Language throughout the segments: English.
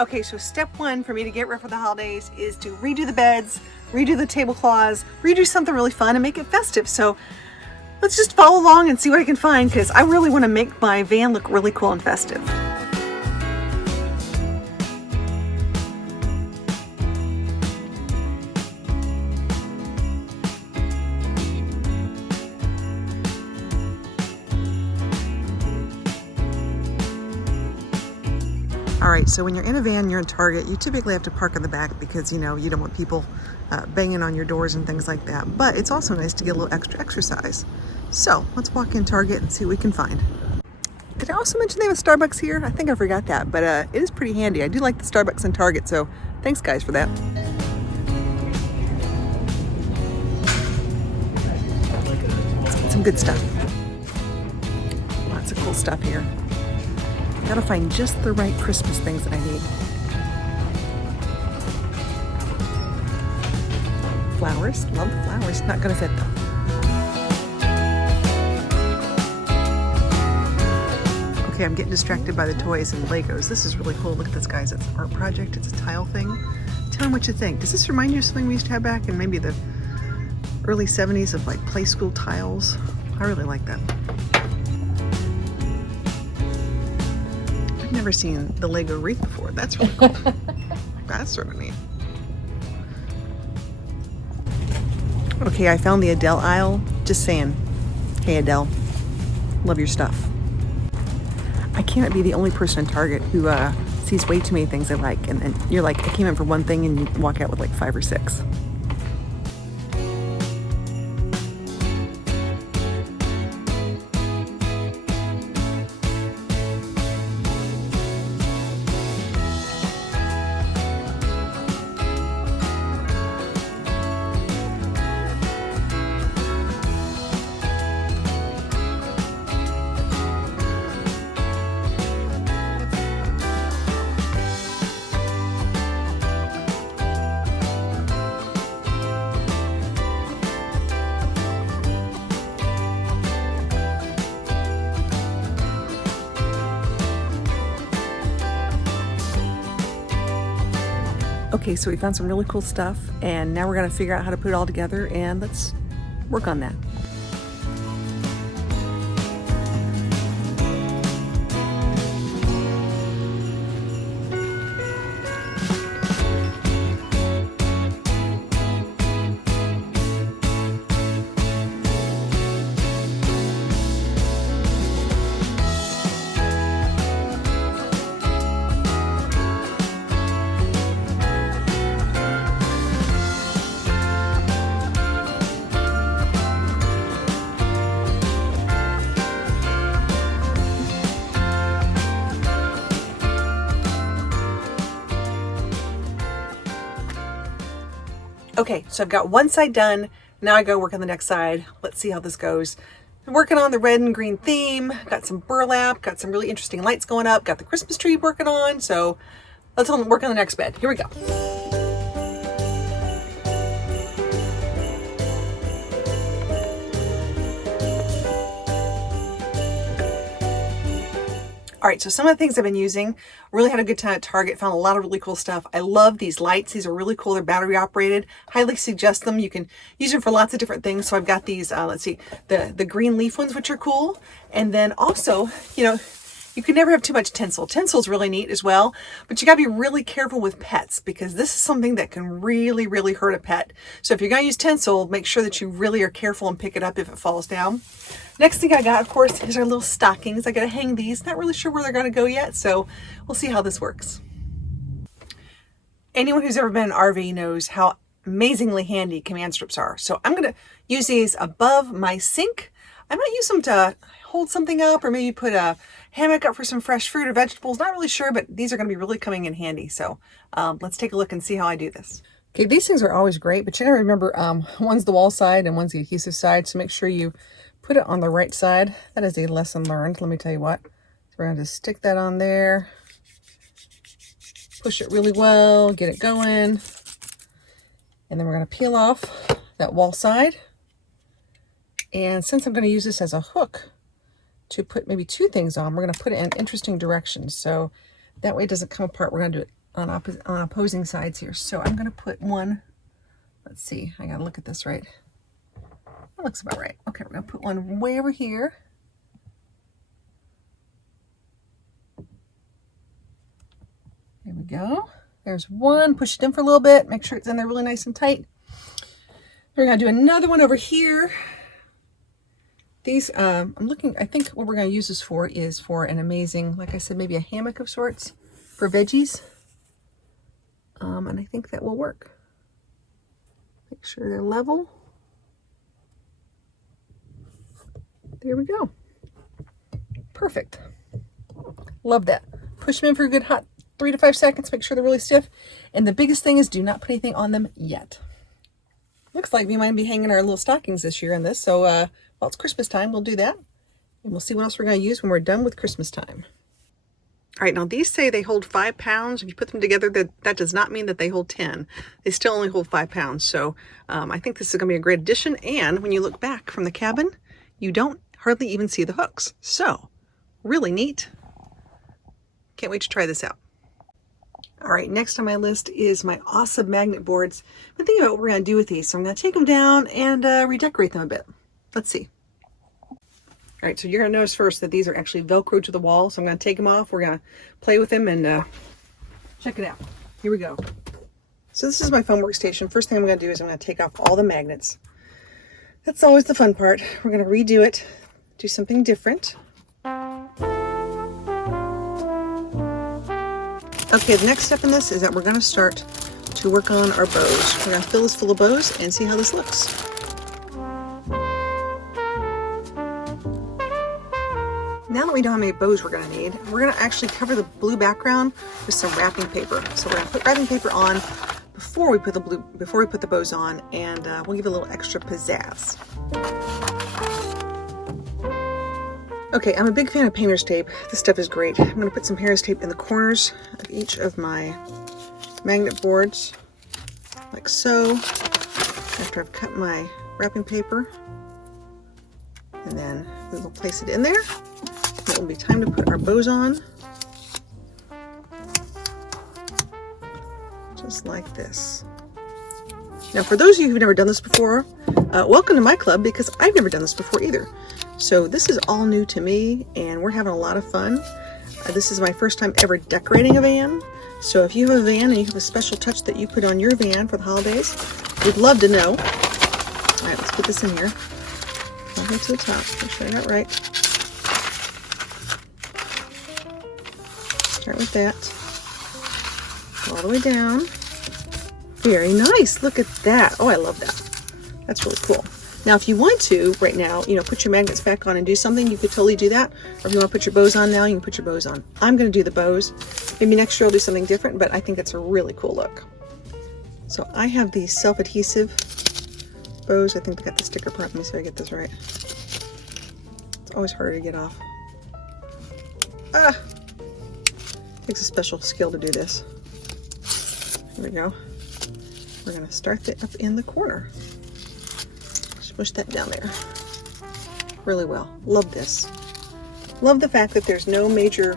Okay, so step one for me to get ready for the holidays is to redo the beds, redo the tablecloths, redo something really fun and make it festive. So let's just follow along and see what I can find, because I really want to make my van look really cool and festive. All right, so when you're in a van, you're in Target, you typically have to park in the back because, you know, you don't want people banging on your doors and things like that. But it's also nice to get a little extra exercise. So let's walk in Target and see what we can find. Did I also mention they have a Starbucks here? I think I forgot that, but it is pretty handy. I do like the Starbucks in Target, so thanks guys for that. Let's get some good stuff. Lots of cool stuff here. Gotta find just the right Christmas things that I need. Flowers, love the flowers. Not gonna fit though. Okay, I'm getting distracted by the toys and Legos. This is really cool. Look at this, guys. It's an art project. It's a tile thing. Tell me what you think. Does this remind you of something we used to have back in maybe the early 70s of like play school tiles? I really like that. I've never seen the Lego wreath before. That's really cool. That's sort of neat. Okay, I found the Adele aisle. Just saying. Hey Adele, love your stuff. I can't be the only person in Target who sees way too many things I like, and you're like, I came in for one thing and you walk out with like 5 or 6. Okay, so we found some really cool stuff, and now we're gonna figure out how to put it all together, and let's work on that. Okay, so I've got one side done. Now I go work on the next side. Let's see how this goes. I'm working on the red and green theme. Got some burlap, got some really interesting lights going up, got the Christmas tree working on. So let's work on the next bed. Here we go. All right, so some of the things I've been using, really had a good time at Target, found a lot of really cool stuff. I love these lights. These are really cool. They're battery operated. Highly suggest them. You can use them for lots of different things. So I've got these, let's see, the green leaf ones, which are cool. And then also, you know, you can never have too much tinsel. Tinsel is really neat as well, but you gotta be really careful with pets because this is something that can really, really hurt a pet. So if you're gonna use tinsel, make sure that you really are careful and pick it up if it falls down. Next thing I got, of course, is our little stockings. I gotta hang these. Not really sure where they're gonna go yet, so we'll see how this works. Anyone who's ever been in an RV knows how amazingly handy command strips are. So I'm gonna use these above my sink. I might use them to hold something up or maybe put a hammock up for some fresh fruit or vegetables. Not really sure, but these are going to be really coming in handy. So let's take a look and see how I do this. Okay, these things are always great, but you gotta remember one's the wall side and one's the adhesive side. So make sure you put it on the right side. That is a lesson learned. Let me tell you what. So we're going to stick that on there. Push it really well, get it going. And then we're going to peel off that wall side. And since I'm going to use this as a hook to put maybe 2 things on, we're going to put it in interesting directions. So that way it doesn't come apart. We're going to do it on opposing sides here. So I'm going to put one, let's see, I got to look at this right. That looks about right. Okay, we're going to put one way over here. There we go. There's one. Push it in for a little bit. Make sure it's in there really nice and tight. We're going to do another one over here. These, I'm looking, I think what we're going to use this for is for an amazing, like I said, maybe a hammock of sorts for veggies. And I think that will work. Make sure they're level. There we go. Perfect. Love that. Push them in for a good hot 3 to 5 seconds. Make sure they're really stiff. And the biggest thing is do not put anything on them yet. Looks like we might be hanging our little stockings this year in this. So while it's Christmas time, we'll do that. And we'll see what else we're going to use when we're done with Christmas time. All right, now these say they hold 5 pounds. If you put them together, that does not mean that they hold 10. They still only hold 5 pounds. So I think this is going to be a great addition. And when you look back from the cabin, you don't hardly even see the hooks. So really neat. Can't wait to try this out. All right, next on my list is my awesome magnet boards. I'm thinking about what we're going to do with these. So I'm going to take them down and redecorate them a bit. Let's see. All right, so you're going to notice first that these are actually Velcro to the wall. So I'm going to take them off. We're going to play with them and check it out. Here we go. So this is my fun workstation. First thing I'm going to do is I'm going to take off all the magnets. That's always the fun part. We're going to redo it, do something different. Okay, the next step in this is that we're going to start to work on our bows. We're going to fill this full of bows and see how this looks. Now that we know how many bows we're going to need, we're going to actually cover the blue background with some wrapping paper. So we're going to put wrapping paper on before we put the bows on, and we'll give it a little extra pizzazz. Okay, I'm a big fan of painter's tape. This stuff is great. I'm going to put some painter's tape in the corners of each of my magnet boards, like so, after I've cut my wrapping paper. And then we'll place it in there. It will be time to put our bows on. Just like this. Now, for those of you who've never done this before, welcome to my club, because I've never done this before either. So this is all new to me, and we're having a lot of fun. This is my first time ever decorating a van. So if you have a van and you have a special touch that you put on your van for the holidays, we'd love to know. All right, let's put this in here. I'll go to the top. Make sure I got right. Start with that. Go all the way down. Very nice. Look at that. Oh, I love that. That's really cool. Now, if you want to, right now, put your magnets back on and do something, you could totally do that. Or if you want to put your bows on now, you can put your bows on. I'm going to do the bows. Maybe next year I'll do something different, but I think it's a really cool look. So I have these self-adhesive bows. I think they got the sticker part. Let me see if I get this right. It's always harder to get off. Takes a special skill to do this. Here we go. We're going to start it up in the corner. Push that down there really well. Love this. Love the fact that there's no major,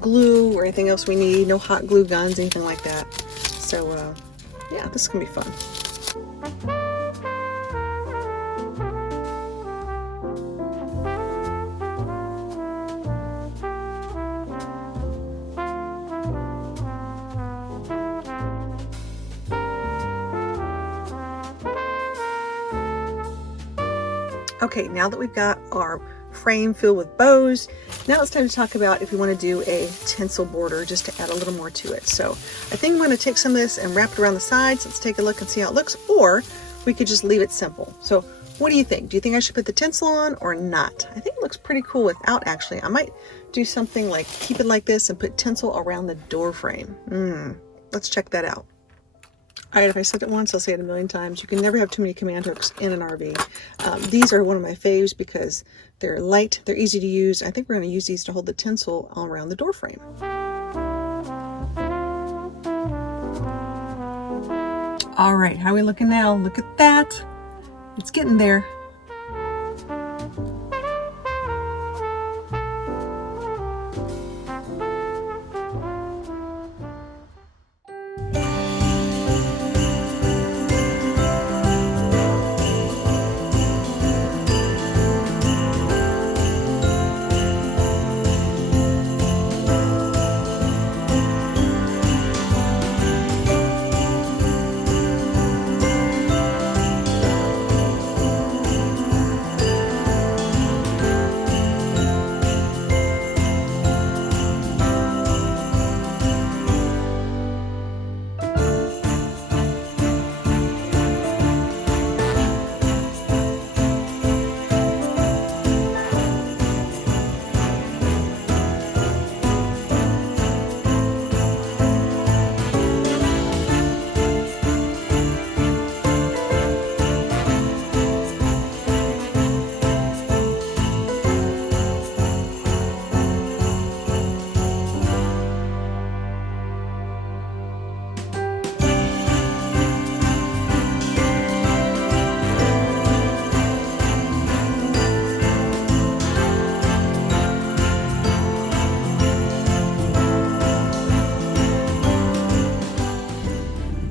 glue or anything else we need. No hot glue guns, anything like that. So, yeah, this is gonna be fun. Okay, now that we've got our frame filled with bows, now it's time to talk about if we want to do a tinsel border just to add a little more to it. So I think I'm going to take some of this and wrap it around the sides. Let's take a look and see how it looks, or we could just leave it simple. So what do you think? Do you think I should put the tinsel on or not? I think it looks pretty cool without, actually. I might do something like keep it like this and put tinsel around the door frame. Let's check that out. All right, if I said it once, I'll say it a million times. You can never have too many command hooks in an RV. These are one of my faves because they're light, they're easy to use. I think we're going to use these to hold the tinsel all around the door frame. All right, how are we looking now? Look at that. It's getting there.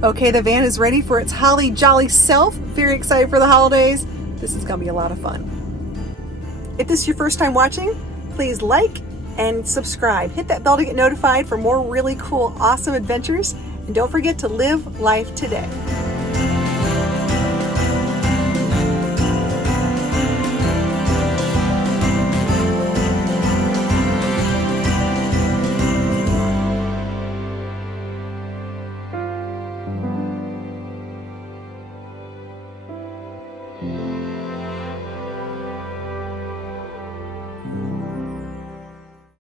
Okay, the van is ready for its holly jolly self. Very excited for the holidays. This is gonna be a lot of fun. If this is your first time watching, please like and subscribe. Hit that bell to get notified for more really cool, awesome adventures. And don't forget to live life today.